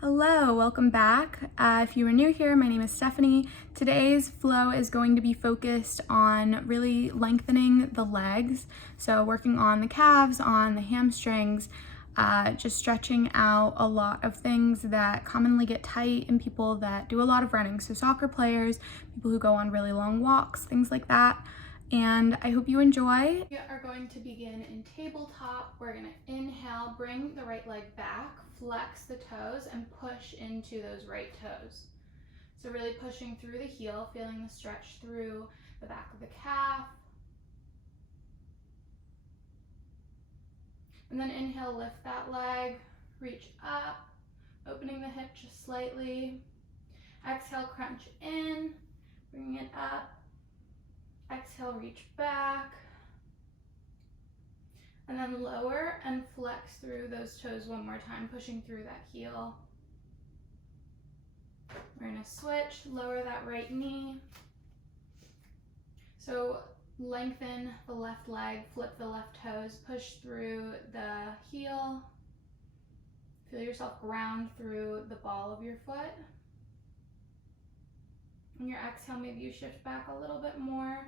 Hello, welcome back. If you are new here, my name is Stephanie. Today's flow is going to be focused on really lengthening the legs. So working on the calves, on the hamstrings, just stretching out a lot of things that commonly get tight in people that do a lot of running. So soccer players, people who go on really long walks, things like that. And I hope you enjoy. We are going to begin in tabletop. We're gonna inhale, bring the right leg back, flex the toes, and push into those right toes. So really pushing through the heel, feeling the stretch through the back of the calf. And then inhale, lift that leg, reach up, opening the hip just slightly. Exhale, crunch in, bringing it up. Exhale, reach back. And then lower and flex through those toes one more time, pushing through that heel. We're gonna switch, lower that right knee. So lengthen the left leg, flip the left toes, push through the heel. Feel yourself ground through the ball of your foot. On your exhale, maybe you shift back a little bit more.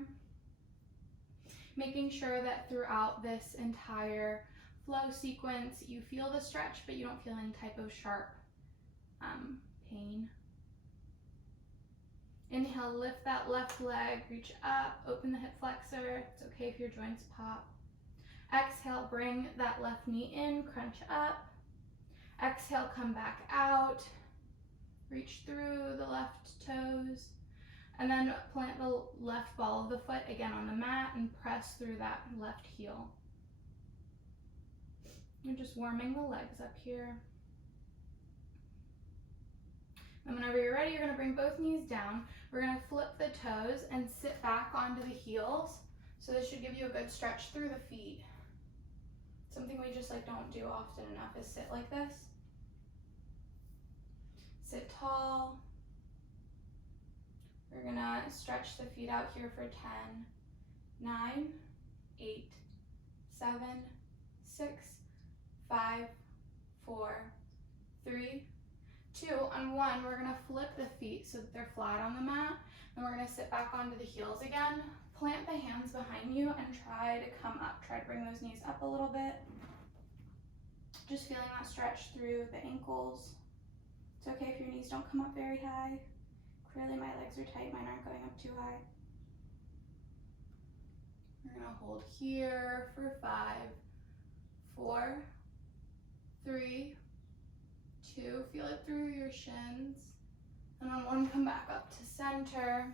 Making sure that throughout this entire flow sequence, you feel the stretch, but you don't feel any type of sharp pain. Inhale, lift that left leg, reach up, open the hip flexor. It's okay if your joints pop. Exhale, bring that left knee in, crunch up. Exhale, come back out. Reach through the left toes. And then plant the left ball of the foot again on the mat and press through that left heel. You're just warming the legs up here. And whenever you're ready, you're gonna bring both knees down. We're gonna flip the toes and sit back onto the heels. So this should give you a good stretch through the feet. Something we just don't do often enough is sit like this. Sit tall. We're gonna stretch the feet out here for 10, 9, 8, 7, 6, 5, 4, 3, 2, on 1, we're gonna flip the feet so that they're flat on the mat, and we're gonna sit back onto the heels again. Plant the hands behind you and try to come up. Try to bring those knees up a little bit. Just feeling that stretch through the ankles. It's okay if your knees don't come up very high. Clearly my legs are tight, mine aren't going up too high. We're gonna hold here for 5, 4, 3, 2, feel it through your shins. And on 1, come back up to center.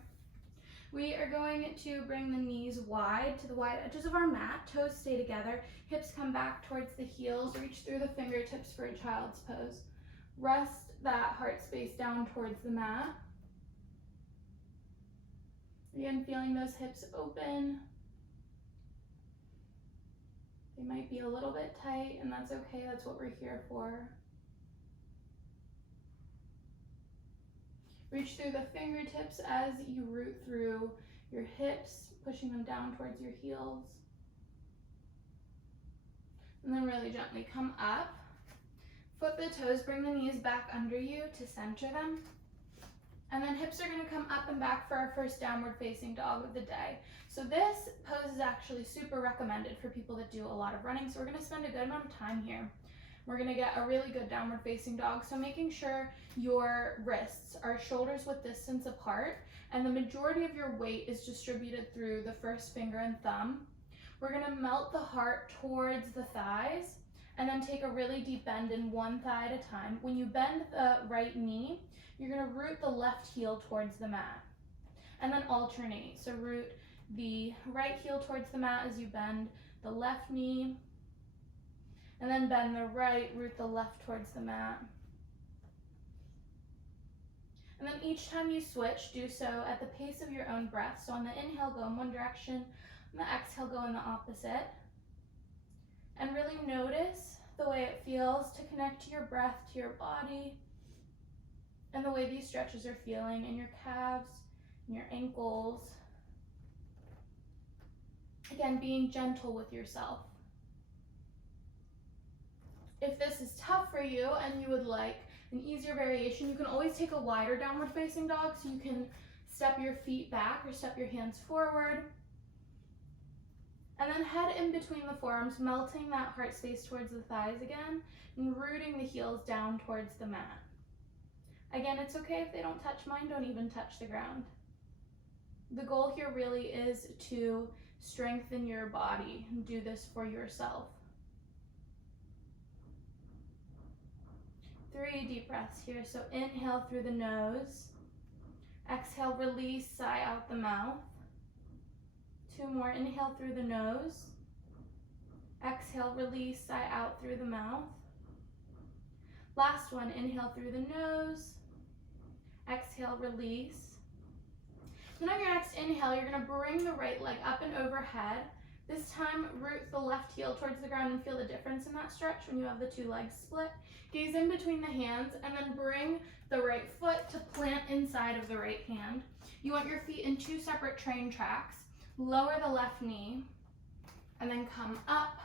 We are going to bring the knees wide to the wide edges of our mat, toes stay together, hips come back towards the heels, reach through the fingertips for a child's pose. Rest that heart space down towards the mat. Again, feeling those hips open. They might be a little bit tight, and that's okay. That's what we're here for. Reach through the fingertips as you root through your hips, pushing them down towards your heels. And then really gently come up. Flip the toes, bring the knees back under you to center them. And then hips are gonna come up and back for our first downward facing dog of the day. So this pose is actually super recommended for people that do a lot of running. So we're gonna spend a good amount of time here. We're gonna get a really good downward facing dog. So making sure your wrists are shoulders width distance apart and the majority of your weight is distributed through the first finger and thumb. We're gonna melt the heart towards the thighs and then take a really deep bend in one thigh at a time. When you bend the right knee, you're gonna root the left heel towards the mat and then alternate. So root the right heel towards the mat as you bend the left knee, and then bend the right, root the left towards the mat. And then each time you switch, do so at the pace of your own breath. So on the inhale, go in one direction, on the exhale, go in the opposite. And really notice the way it feels to connect to your breath, to your body, and the way these stretches are feeling in your calves, in your ankles. Again, being gentle with yourself. If this is tough for you and you would like an easier variation. You can always take a wider downward facing dog, so you can step your feet back or step your hands forward. And then head in between the forearms, melting that heart space towards the thighs again, and rooting the heels down towards the mat. Again, it's okay if they don't touch mine, don't even touch the ground. The goal here really is to strengthen your body and do this for yourself. 3 deep breaths here. So inhale through the nose. Exhale, release, sigh out the mouth. 2 more. Inhale through the nose. Exhale, release, sigh out through the mouth. Last one. Inhale through the nose. Exhale, release. Then on your next inhale, you're going to bring the right leg up and overhead. This time, root the left heel towards the ground and feel the difference in that stretch when you have the 2 legs split. Gaze in between the hands and then bring the right foot to plant inside of the right hand. You want your feet in 2 separate train tracks. Lower the left knee and then come up.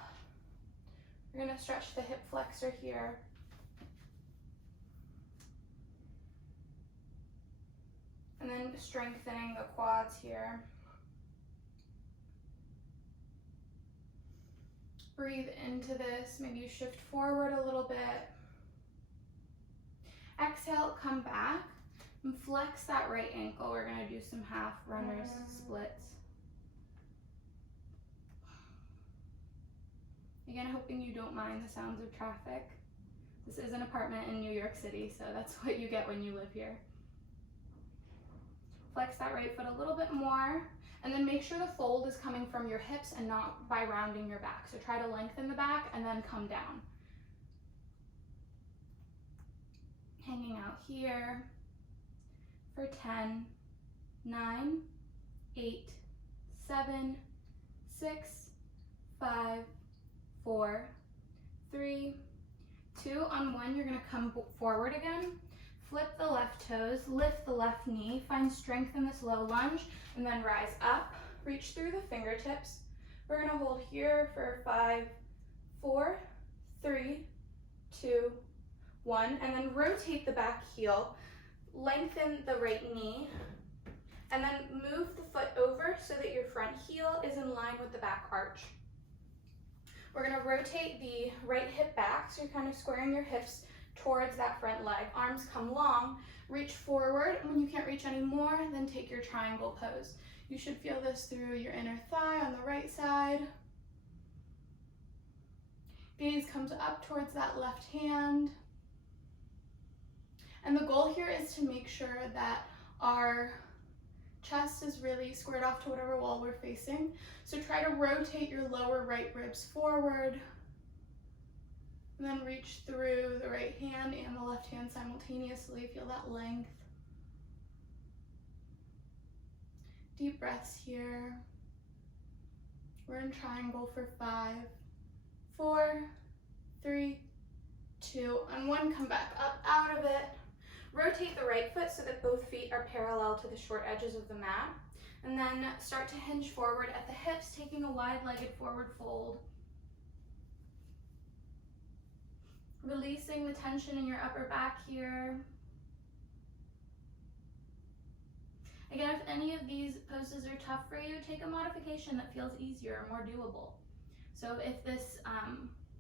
We're going to stretch the hip flexor here. And then strengthening the quads here. Breathe into this. Maybe you shift forward a little bit. Exhale, come back and flex that right ankle. We're going to do some half runners splits. Again, hoping you don't mind the sounds of traffic. This is an apartment in New York City, so that's what you get when you live here. Flex that right foot a little bit more, and then make sure the fold is coming from your hips and not by rounding your back. So try to lengthen the back and then come down. Hanging out here for 10, 9, 8, 7, 6, 5, 4, 3, 2. On 1, you're going to come forward again. Flip the left toes, lift the left knee, find strength in this low lunge, and then rise up. Reach through the fingertips. We're going to hold here for 5, 4, 3, 2, 1, and then rotate the back heel. Lengthen the right knee, and then move the foot over so that your front heel is in line with the back arch. We're going to rotate the right hip back, so you're kind of squaring your hips towards that front leg. Arms come long, reach forward, and when you can't reach anymore, then take your triangle pose. You should feel this through your inner thigh on the right side. Gaze comes up towards that left hand. And the goal here is to make sure that our chest is really squared off to whatever wall we're facing. So try to rotate your lower right ribs forward. And then reach through the right hand and the left hand simultaneously. Feel that length. Deep breaths here. We're in triangle for 5, 4, 3, 2, and 1. Come back up out of it. Rotate the right foot so that both feet are parallel to the short edges of the mat. And then start to hinge forward at the hips, taking a wide-legged forward fold. Releasing the tension in your upper back here. Again, if any of these poses are tough for you, take a modification that feels easier or more doable. So if this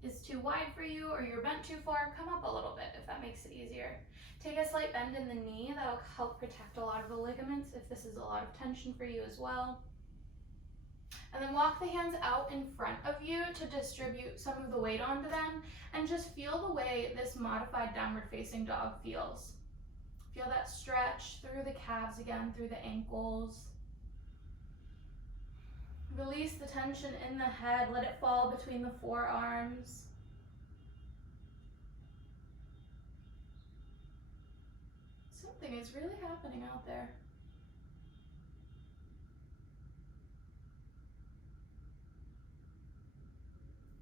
is too wide for you or you're bent too far, come up a little bit if that makes it easier. Take a slight bend in the knee. That'll help protect a lot of the ligaments if this is a lot of tension for you as well. And then walk the hands out in front of you to distribute some of the weight onto them, and just feel the way this modified downward facing dog feels. Feel that stretch through the calves again, through the ankles. Release the tension in the head, let it fall between the forearms. Something is really happening out there.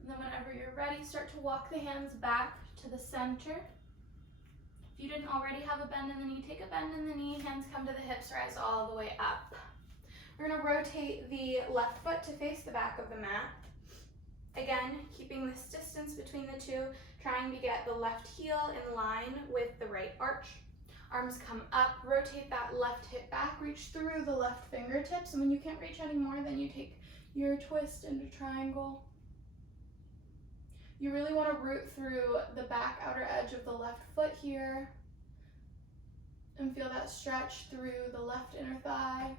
And then whenever you're ready, start to walk the hands back to the center. If you didn't already have a bend in the knee, take a bend in the knee, hands come to the hips, rise all the way up. We're going to rotate the left foot to face the back of the mat. Again, keeping this distance between the two, trying to get the left heel in line with the right arch. Arms come up, rotate that left hip back, reach through the left fingertips, and when you can't reach anymore, then you take your twist into triangle. You really want to root through the back outer edge of the left foot here and feel that stretch through the left inner thigh.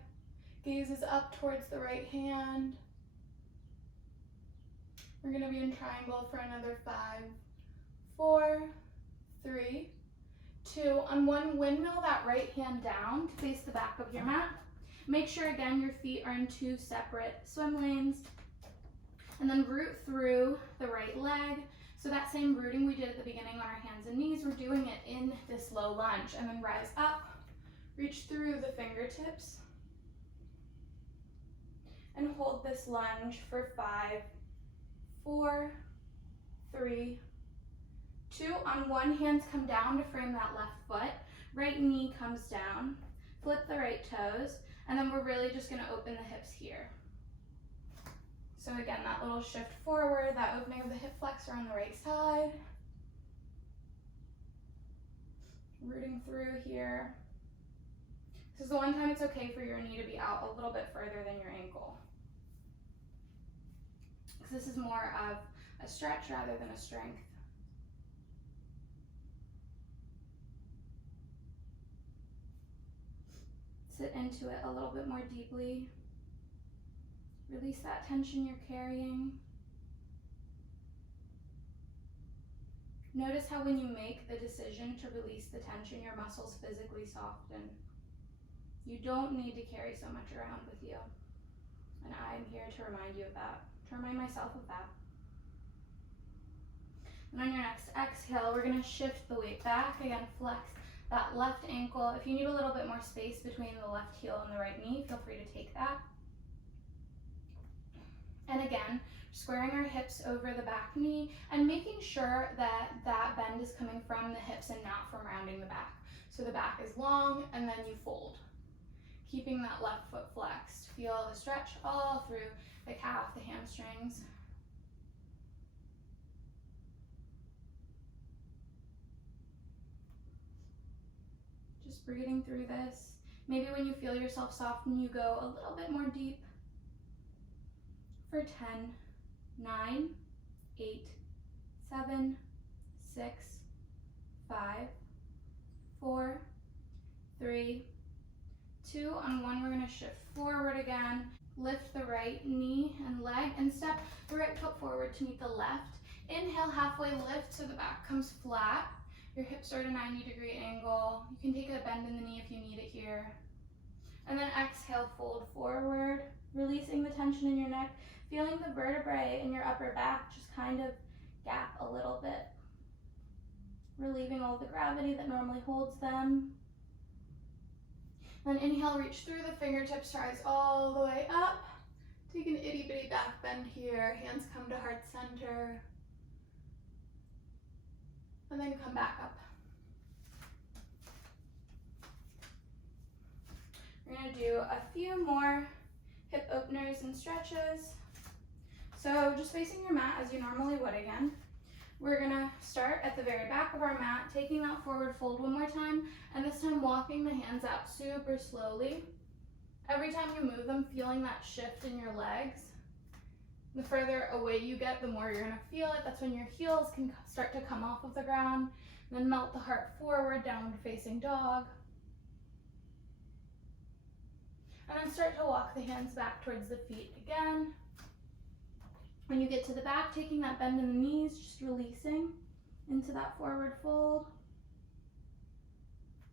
Gaze is up towards the right hand. We're going to be in triangle for another 5, 4, 3, 2. On one, windmill that right hand down to face the back of your mat. Make sure again your feet are in 2 separate swim lanes. And then root through the right leg. So that same rooting we did at the beginning on our hands and knees, we're doing it in this low lunge. And then rise up, reach through the fingertips, and hold this lunge for 5, 4, 3, 2. On one, hands come down to frame that left foot. Right knee comes down. Flip the right toes. And then we're really just going to open the hips here. So again, that little shift forward, that opening of the hip flexor on the right side. Rooting through here. This is the one time it's okay for your knee to be out a little bit further than your ankle. Because this is more of a stretch rather than a strength. Sit into it a little bit more deeply. Release that tension you're carrying. Notice how when you make the decision to release the tension, your muscles physically soften. You don't need to carry so much around with you. And I'm here to remind you of that, to remind myself of that. And on your next exhale, we're going to shift the weight back. Again, flex that left ankle. If you need a little bit more space between the left heel and the right knee, feel free to take that. And again, squaring our hips over the back knee and making sure that that bend is coming from the hips and not from rounding the back. So the back is long and then you fold. Keeping that left foot flexed. Feel the stretch all through the calf, the hamstrings. Just breathing through this. Maybe when you feel yourself soften, you go a little bit more deep. For 10, 9, 8, 7, 6, 5, 4, 3, 2. On one, we're going to shift forward again. Lift the right knee and leg and step the right foot forward to meet the left. Inhale, halfway lift so the back comes flat. Your hips are at a 90-degree angle. You can take a bend in the knee if you need it here. And then exhale, fold forward, releasing the tension in your neck. Feeling the vertebrae in your upper back just kind of gap a little bit. Relieving all the gravity that normally holds them. Then inhale, reach through the fingertips, rise all the way up. Take an itty bitty back bend here. Hands come to heart center. And then come back up. We're going to do a few more hip openers and stretches. So just facing your mat as you normally would again. We're going to start at the very back of our mat, taking that forward fold one more time, and this time walking the hands out super slowly. Every time you move them, feeling that shift in your legs. The further away you get, the more you're going to feel it. That's when your heels can start to come off of the ground. And then melt the heart forward, downward facing dog. And then start to walk the hands back towards the feet again. When you get to the back, taking that bend in the knees, just releasing into that forward fold.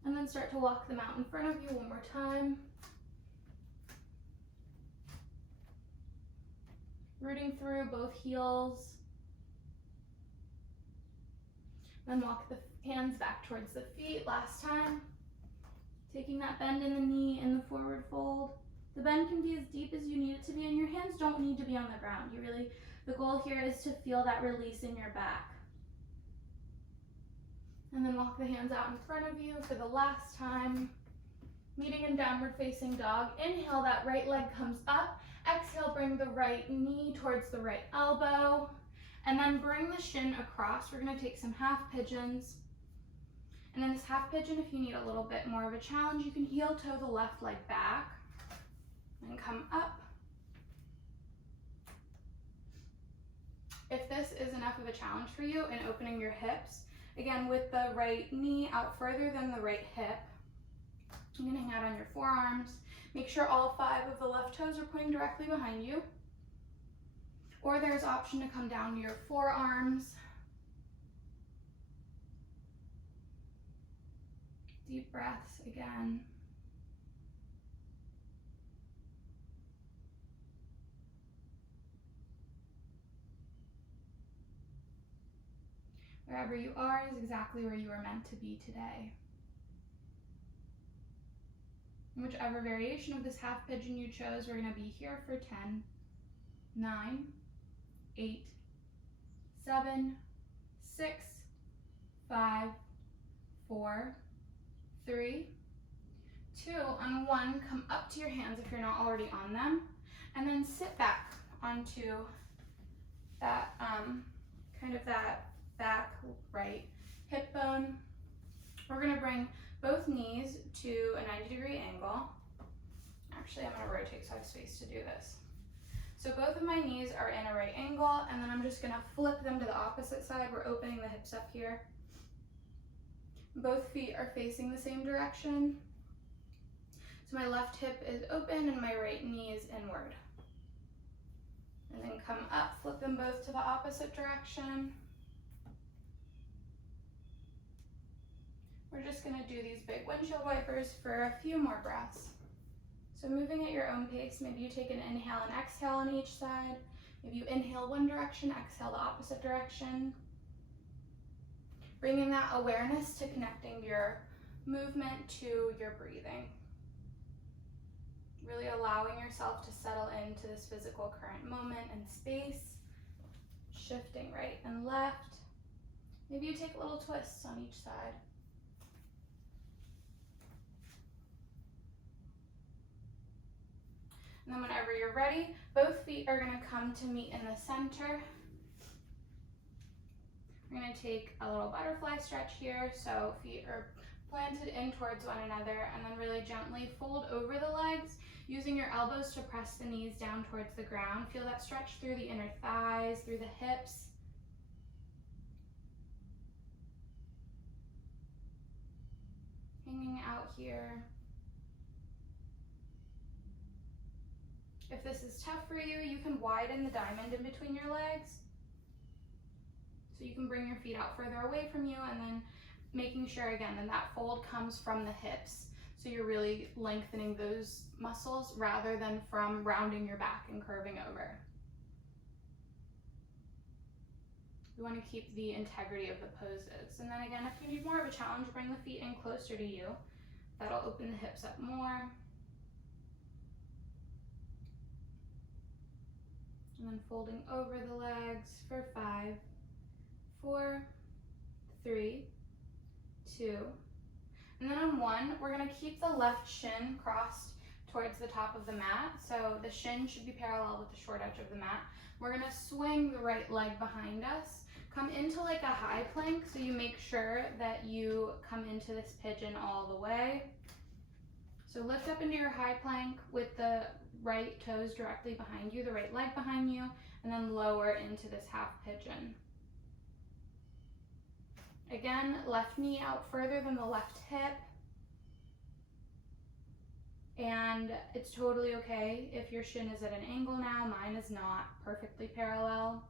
And then start to walk them out in front of you one more time. Rooting through both heels. Then walk the hands back towards the feet last time. Taking that bend in the knee in the forward fold. The bend can be as deep as you need it to be, and your hands don't need to be on the ground. The goal here is to feel that release in your back. And then walk the hands out in front of you for the last time. Meeting in downward facing dog. Inhale, that right leg comes up. Exhale, bring the right knee towards the right elbow. And then bring the shin across. We're gonna take some half pigeons. And in this half pigeon, if you need a little bit more of a challenge, you can heel toe the left leg back and come up. If this is enough of a challenge for you in opening your hips, again, with the right knee out further than the right hip, you can hang out on your forearms. Make sure all 5 of the left toes are pointing directly behind you. Or there's option to come down to your forearms. Deep breaths again. Wherever you are is exactly where you are meant to be today. In whichever variation of this half pigeon you chose, we're going to be here for 10, 9, 8, 7, 6, 5, 4, 3, 2, and 1. Come up to your hands if you're not already on them, and then sit back onto that kind of that back right hip bone. We're going to bring both knees to a 90-degree angle. Actually, I'm going to rotate so I have space to do this. So both of my knees are in a right angle, and then I'm just going to flip them to the opposite side. We're opening the hips up here. Both feet are facing the same direction. So my left hip is open and my right knee is inward. And then come up, flip them both to the opposite direction. We're just going to do these big windshield wipers for a few more breaths. So moving at your own pace, maybe you take an inhale and exhale on each side. Maybe you inhale one direction, exhale the opposite direction. Bringing that awareness to connecting your movement to your breathing. Really allowing yourself to settle into this physical current moment and space. Shifting right and left. Maybe you take little twists on each side. And then whenever you're ready, both feet are going to come to meet in the center. We're going to take a little butterfly stretch here, so feet are planted in towards one another, and then really gently fold over the legs, using your elbows to press the knees down towards the ground. Feel that stretch through the inner thighs, through the hips. Hanging out here. If this is tough for you, you can widen the diamond in between your legs. So you can bring your feet out further away from you, and then making sure again that fold comes from the hips. So you're really lengthening those muscles rather than from rounding your back and curving over. We want to keep the integrity of the poses. And then again, if you need more of a challenge, bring the feet in closer to you. That'll open the hips up more. And then folding over the legs for 5, 4, 3, 2, and then on 1, we're going to keep the left shin crossed towards the top of the mat. So the shin should be parallel with the short edge of the mat. We're going to swing the right leg behind us, come into like a high plank, so you make sure that you come into this pigeon all the way. So lift up into your high plank with the right toes directly behind you, the right leg behind you, and then lower into this half pigeon. Again, left knee out further than the left hip. And it's totally okay if your shin is at an angle now. Mine is not perfectly parallel.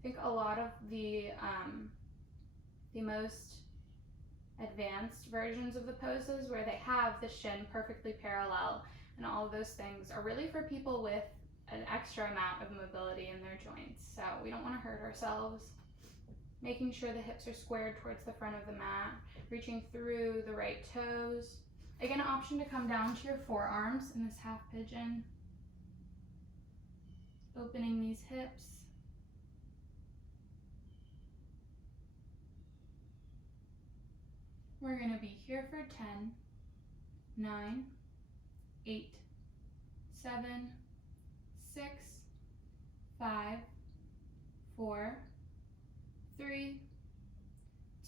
I think a lot of the most advanced versions of the poses where they have the shin perfectly parallel and all of those things are really for people with an extra amount of mobility in their joints. So we don't want to hurt ourselves. Making sure the hips are squared towards the front of the mat, reaching through the right toes. Again, an option to come down to your forearms in this half pigeon. Opening these hips. We're going to be here for 10, 9, 8, 7, 6, 5, 4, 3,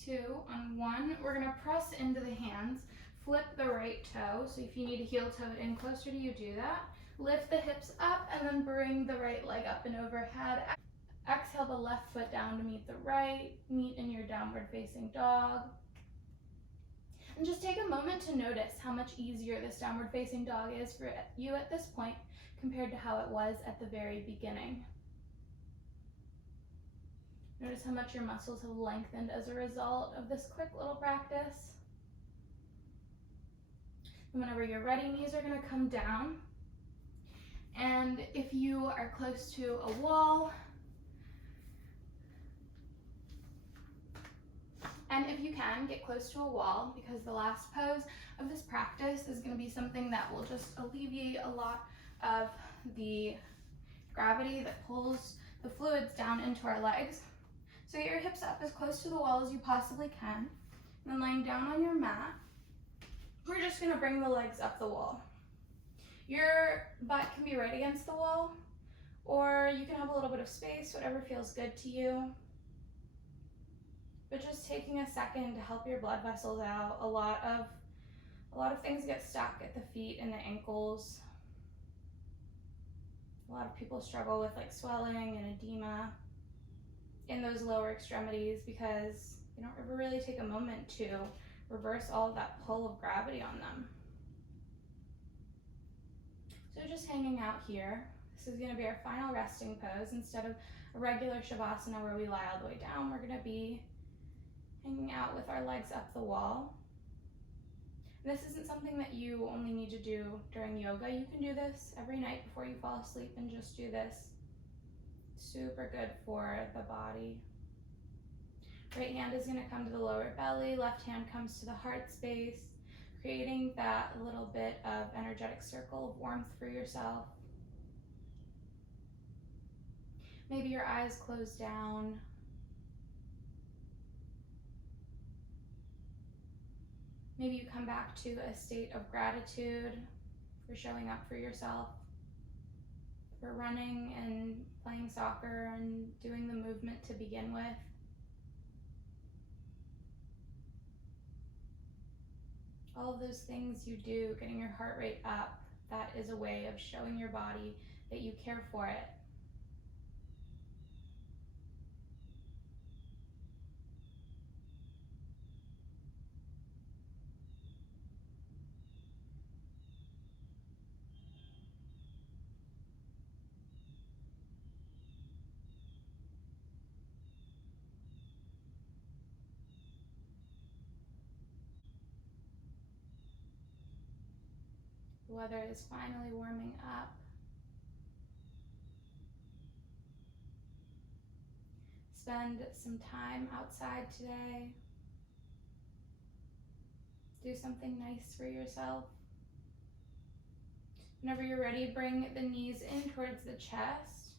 2, on 1. We're gonna press into the hands, flip the right toe. So if you need to heel toe it in closer to you, do that. Lift the hips up and then bring the right leg up and overhead. Exhale the left foot down to meet the right, meet in your downward facing dog. And just take a moment to notice how much easier this downward facing dog is for you at this point compared to how it was at the very beginning. Notice how much your muscles have lengthened as a result of this quick little practice. And whenever you're ready, knees are going to come down. And if you are close to a wall, and if you can, get close to a wall, because the last pose of this practice is going to be something that will just alleviate a lot of the gravity that pulls the fluids down into our legs. So get your hips up as close to the wall as you possibly can. And then laying down on your mat, we're just going to bring the legs up the wall. Your butt can be right against the wall, or you can have a little bit of space, whatever feels good to you. But just taking a second to help your blood vessels out. A lot of things get stuck at the feet and the ankles. A lot of people struggle with like swelling and edema in those lower extremities because they don't ever really take a moment to reverse all of that pull of gravity on them. So just hanging out here. This is going to be our final resting pose. Instead of a regular shavasana where we lie all the way down, we're going to be hanging out with our legs up the wall. This isn't something that you only need to do during yoga. You can do this every night before you fall asleep and just do this. Super good for the body. Right hand is going to come to the lower belly, left hand comes to the heart space, creating that little bit of energetic circle of warmth for yourself. Maybe your eyes close down. Maybe you come back to a state of gratitude for showing up for yourself, for running and playing soccer and doing the movement to begin with. All of those things you do, getting your heart rate up, that is a way of showing your body that you care for it. The weather is finally warming up. Spend some time outside today. Do something nice for yourself. Whenever you're ready, bring the knees in towards the chest.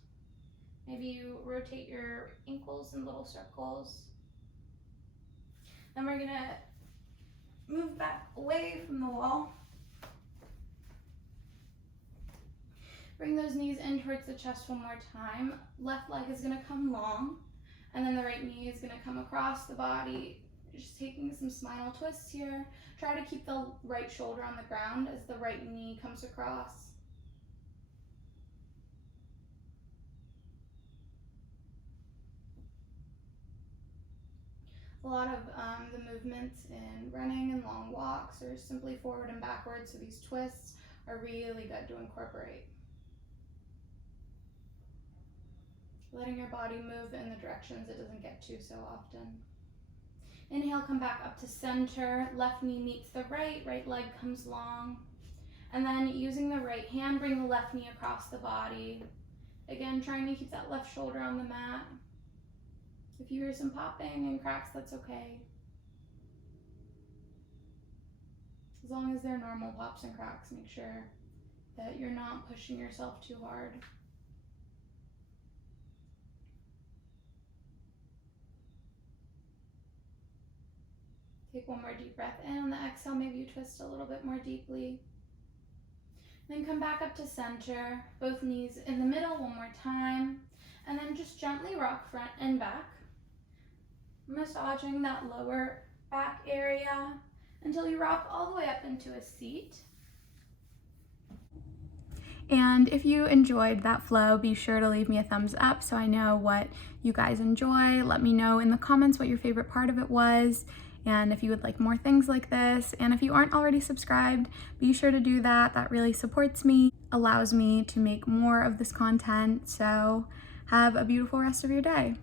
Maybe you rotate your ankles in little circles. Then we're gonna move back away from the wall. Bring those knees in towards the chest one more time. Left leg is gonna come long, and then the right knee is gonna come across the body. Just taking some spinal twists here. Try to keep the right shoulder on the ground as the right knee comes across. A lot of the movements in running and long walks are simply forward and backwards, so these twists are really good to incorporate. Letting your body move in the directions it doesn't get to so often. Inhale, come back up to center. Left knee meets the right, right leg comes long. And then using the right hand, bring the left knee across the body. Again, trying to keep that left shoulder on the mat. If you hear some popping and cracks, that's okay. As long as they're normal pops and cracks, make sure that you're not pushing yourself too hard. Take one more deep breath in. On the exhale, maybe you twist a little bit more deeply. Then come back up to center, both knees in the middle one more time, and then just gently rock front and back, massaging that lower back area until you rock all the way up into a seat. And if you enjoyed that flow, be sure to leave me a thumbs up so I know what you guys enjoy. Let me know in the comments what your favorite part of it was, and if you would like more things like this. And if you aren't already subscribed, be sure to do that. That really supports me, allows me to make more of this content. So have a beautiful rest of your day.